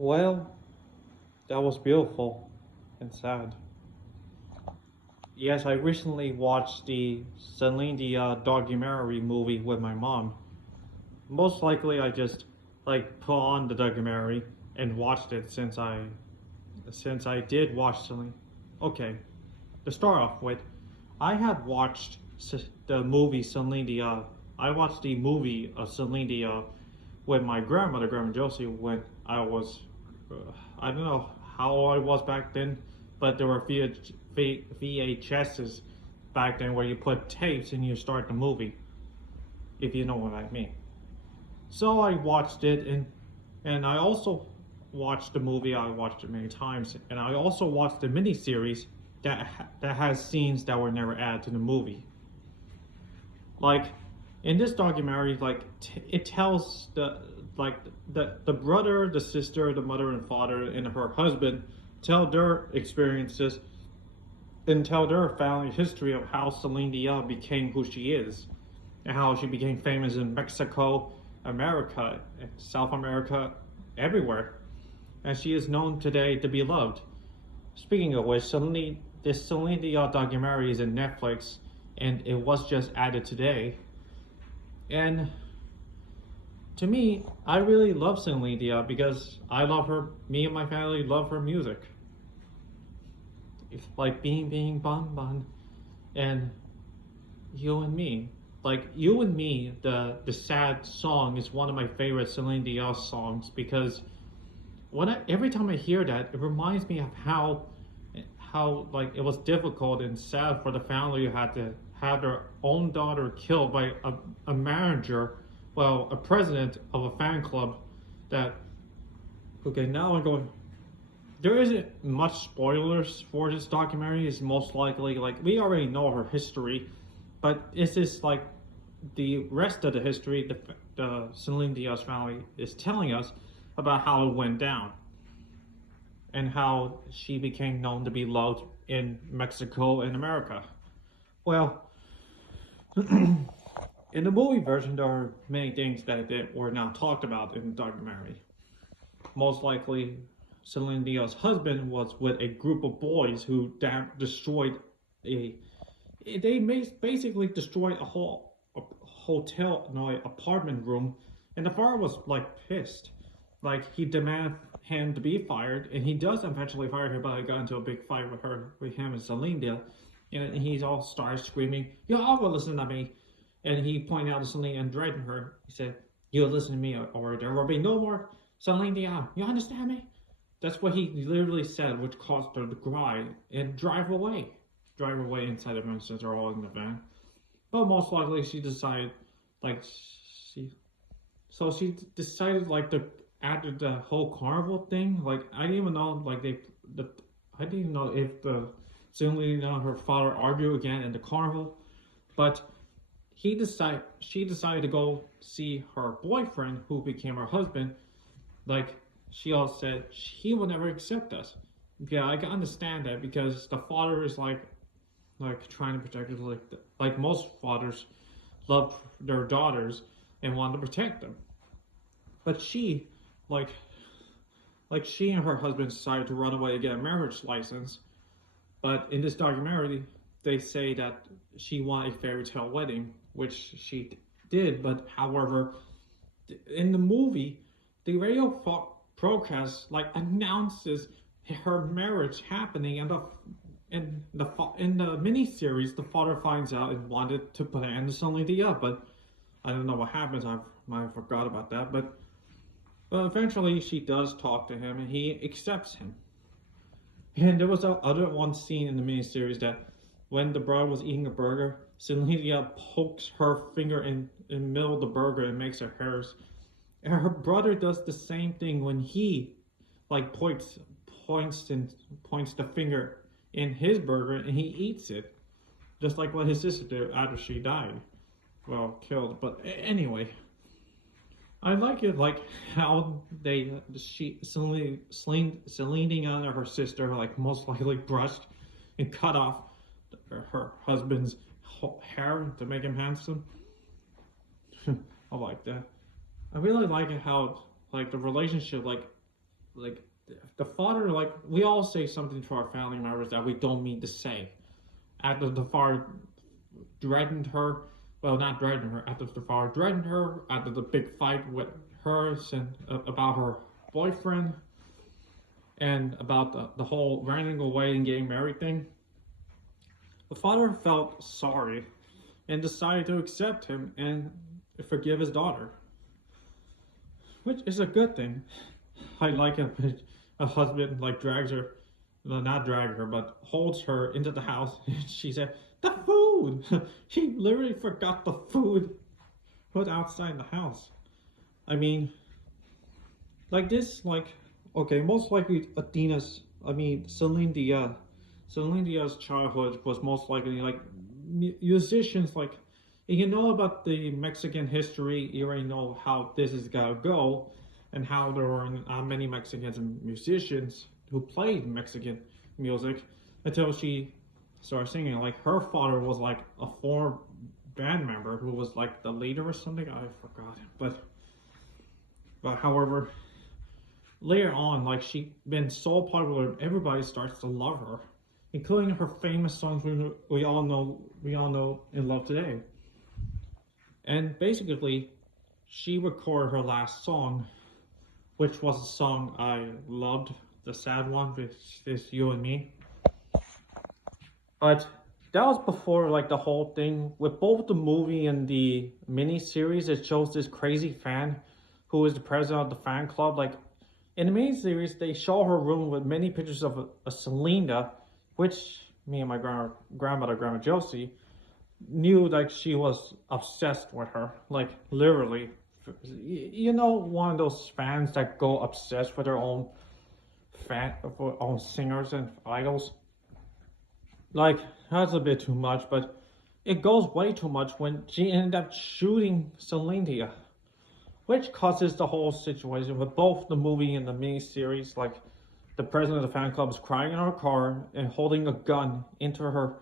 Well, that was beautiful and sad. Yes, I recently watched the Selena documentary movie with my mom. Most likely, I just put on the documentary and watched it since I did watch Selena. Okay, to start off with, I had watched the movie Selena. I watched the movie of Selena with my grandmother, Grandma Josie, when I was, uh, I don't know how old I was back then, but there were VHSs back then where you put tapes and you start the movie, if you know what I mean. So I watched it, and I also watched the movie. I watched it many times, and I also watched the miniseries that has scenes that were never added to the movie. Like in this documentary, it tells like the brother, the sister, the mother and father, and her husband tell their experiences and tell their family history of how Celine Dion became who she is, and how she became famous in Mexico, America, South America, everywhere, and she is known today to be loved. Speaking of which, this Celine Dion documentary is in Netflix, and it was just added today. And to me, I really love Celine Dion because I love her. Me and my family love her music. It's like Bing Bing Bon Bon, and You and Me. Like You and Me, the sad song is one of my favorite Celine Dion songs because every time I hear that, it reminds me of how like it was difficult and sad for the family who had to have their own daughter killed by a manager, well, a president of a fan club. That okay, now I'm going. There isn't much spoilers for this documentary. It's most likely like we already know her history, but it's just like the rest of the history. The Celine Dion's family is telling us about how it went down and how she became known to be loved in Mexico and America. Well, in the movie version, there are many things that were not talked about in the documentary. Most likely, Celine Dion's husband was with a group of boys who destroyed a. They basically destroyed a hotel, no, apartment room, and the father was like pissed. Like he demanded him to be fired, and he does eventually fire him, but I got into a big fight with him and Celine Dion, and he all starts screaming, "You're all gonna listen to me," and he pointed out to Celine and threatened her. He said, "You listen to me, or there will be no more Celine Dion. You understand me?" That's what he literally said, which caused her to cry and drive away. Drive away inside of him since they're all in the van. But most likely she decided, like, she. So she decided, like, to add the whole carnival thing. Like, I didn't even know, like, I didn't even know if the. Suddenly, her father argued again in the carnival. But she decided to go see her boyfriend, who became her husband. Like, she all said he will never accept us. Yeah, I can understand that because the father is like trying to protect us, like most fathers love their daughters and want to protect them. But like she and her husband decided to run away to get a marriage license. But in this documentary, they say that she wanted a fairy tale wedding, which she did. But however, in the movie, the broadcast like announces her marriage happening, and in the mini series, the father finds out and wanted to put an end to Celine Dion, but I don't know what happens. I forgot about that, but eventually she does talk to him, and he accepts him. And there was a other one scene in the miniseries that when the bride was eating a burger, Celine pokes her finger in the middle of the burger and makes her hairs. And her brother does the same thing when he like points the finger in his burger and he eats it, just like what his sister did after she died, well, killed. But anyway, I like it, like how Celine Dion or her sister, like most likely brushed and cut off her husband's hair to make him handsome. I like that. I really like it how like the relationship, like like the father, like we all say something to our family members that we don't mean to say. After the father threatened her, well, not threatened her, after the father threatened her, after the big fight with her and about her boyfriend and about the whole running away and getting married thing, the father felt sorry and decided to accept him and forgive his daughter, which is a good thing. I like a husband like drags her, well, not drag her, but holds her into the house. And she said, "The food." He literally forgot the food put outside the house. I mean, like this, like okay, most likely Adina's. I mean, Celine Dion. Celine Dion's childhood was most likely like musicians. Like, if you know about the Mexican history, you already know how this is gonna go, and how there were many Mexicans and musicians who played Mexican music until she started singing. Like her father was like a former band member who was like the leader or something. I forgot, but however, later on, like she been so popular, everybody starts to love her, including her famous songs we all know and love today. And basically, she recorded her last song, which was a song I loved, the sad one, which is You and Me. But that was before like the whole thing with both the movie and the mini series. It shows this crazy fan who is the president of the fan club. Like in the mini series, they show her room with many pictures of a Selena, which me and my grandma Josie, knew like she was obsessed with her, like literally. You know, one of those fans that go obsessed with their own own singers and idols. Like that's a bit too much, but it goes way too much when she ended up shooting Selena, which causes the whole situation with both the movie and the miniseries. Like the president of the fan club is crying in her car and holding a gun into her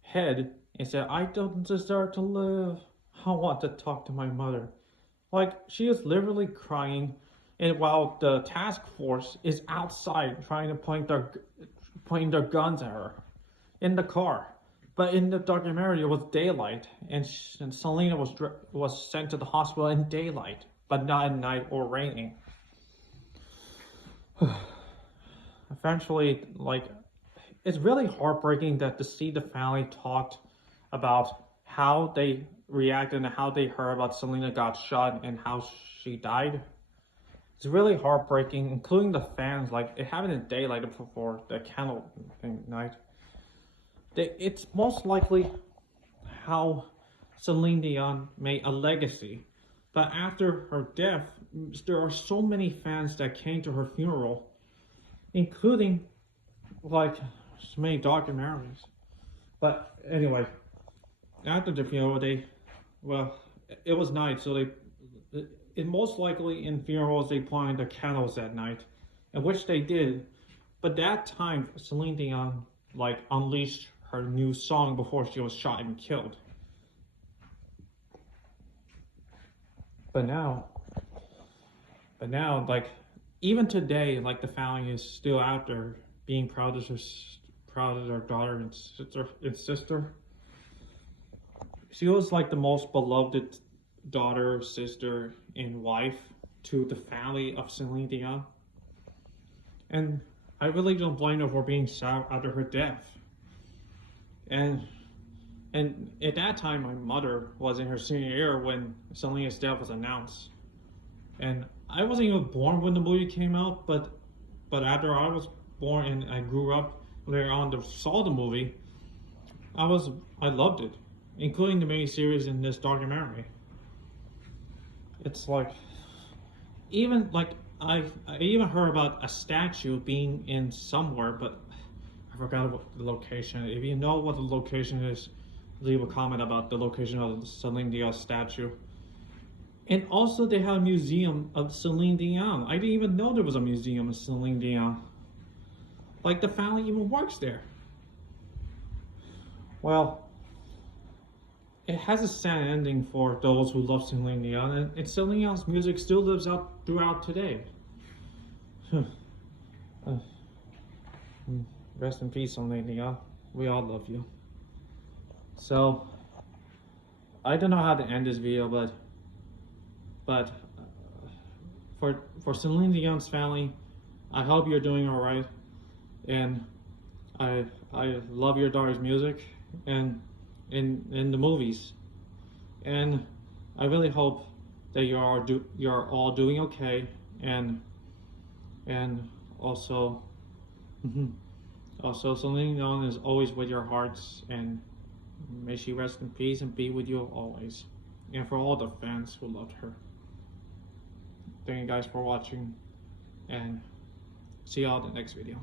head and said, "I don't deserve to live. I want to talk to my mother." Like she is literally crying, and while the task force is outside trying to pointing their guns at her in the car. But in the documentary, it was daylight, and Selena was sent to the hospital in daylight, but not at night or raining. Eventually, like, it's really heartbreaking that to see the family talked about how they reacted and how they heard about Selena got shot and how she died. It's really heartbreaking, including the fans. Like, it happened in daylight before the candle night. It's most likely how Celine Dion made a legacy. But after her death, there are so many fans that came to her funeral, including like so many documentaries. But anyway, after the funeral, it was night, so it most likely in funerals they put on the candles at night, and which they did. But that time, Celine Dion like unleashed her new song before she was shot and killed. But now, like even today, like the family is still out there being proud of their daughter and sister. She was like the most beloved daughter, sister, and wife to the family of Celine Dion. And I really don't blame her for being sad after her death. And at that time, my mother was in her senior year when Selena's death was announced. And I wasn't even born when the movie came out, but after I was born and I grew up later on to saw the movie, I loved it, including the miniseries in this documentary. It's like, even like I even heard about a statue being in somewhere, but I forgot what the location. If you know what the location is, leave a comment about the location of the Celine Dion statue. And also they have a museum of Celine Dion. I didn't even know there was a museum of Celine Dion. Like the family even works there. Well, it has a sad ending for those who love Celine Dion, and Celine Dion's music still lives out throughout today. Uh, Rest in peace, Selena. We all love you. So I don't know how to end this video, but for Celine Dion's family, I hope you're doing all right, and I love your daughter's music and in the movies, and I really hope that you're all doing okay, and also also Celine Dion is always with your hearts, and may she rest in peace and be with you always. And for all the fans who loved her, thank you guys for watching, and see y'all in the next video.